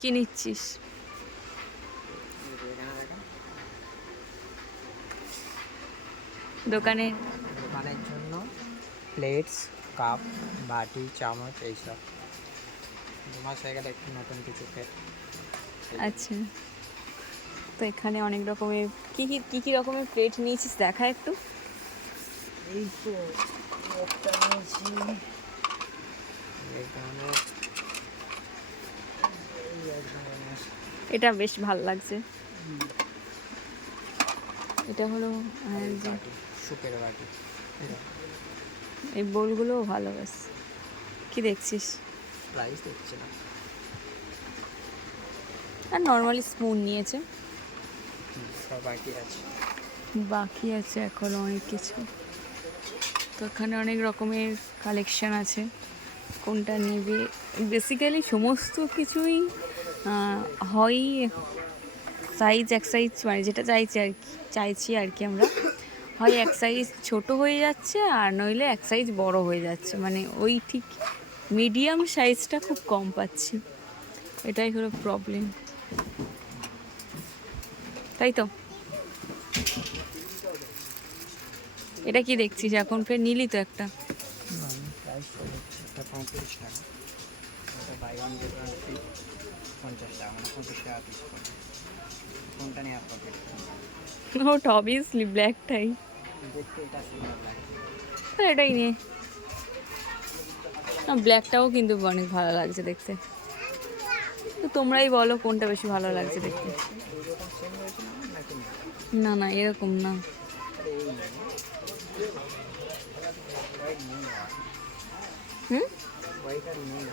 কি নিচ্ছিস? দোকানের জন্য প্লেটস, কাপ, বাটি, চামচ এইসব। 2 মাস হয়ে গেলে একটু নতুন কিছু আচ্ছা, তো এখানে অনেক রকমের কি রকমের প্লেট নিয়েছিস দেখা একটু। এই তো একটা নিয়েছি, এটা বেশ ভালো লাগছে। এটা হলো যে সুপের বাটি। এই বোলগুলোও ভালো। বেশ কি দেখছিস? প্রাইস দেখছি না, আর নর্মালি স্পুন নিয়েছে, সব বাকি আছে। বাকি আছে এখন অনেক কিছু। তো এখানে অনেক রকমের কালেকশন আছে, কোনটা নেবে। বেসিক্যালি সমস্ত কিছুই হয় সাইজ এক সাইজ, মানে যেটা চাইছি আর কি আমরা, হয় এক সাইজ ছোট হয়ে যাচ্ছে আর নইলে এক সাইজ বড় হয়ে যাচ্ছে, মানে ওই ঠিক মিডিয়াম সাইজটা খুব কম পাচ্ছি, এটাই হলো প্রবলেম, তাই তো। এটা কি দেখছিস এখন? ফের নিলি তো একটা। প্রাইস এটা 35 টাকা, এটা buy one get one free 50 টাকা, মানে 25 টাকা পিস করে। কোনটা নেওয়ার পকেট ওট অবভিয়াসলি ব্ল্যাকটাই, দেখতে এটা সুন্দর লাগে। এটাই নিয়ে না, ব্ল্যাকটাও কিন্তু অনেক ভালো লাগছে দেখতে। তো তোমরাই বলো কোনটা বেশি ভালো লাগছে দেখতে। দুটোটা সেম রয়েছে না নাকি? না না, এরকম না। এই হুম, হোয়াইট আর নেই।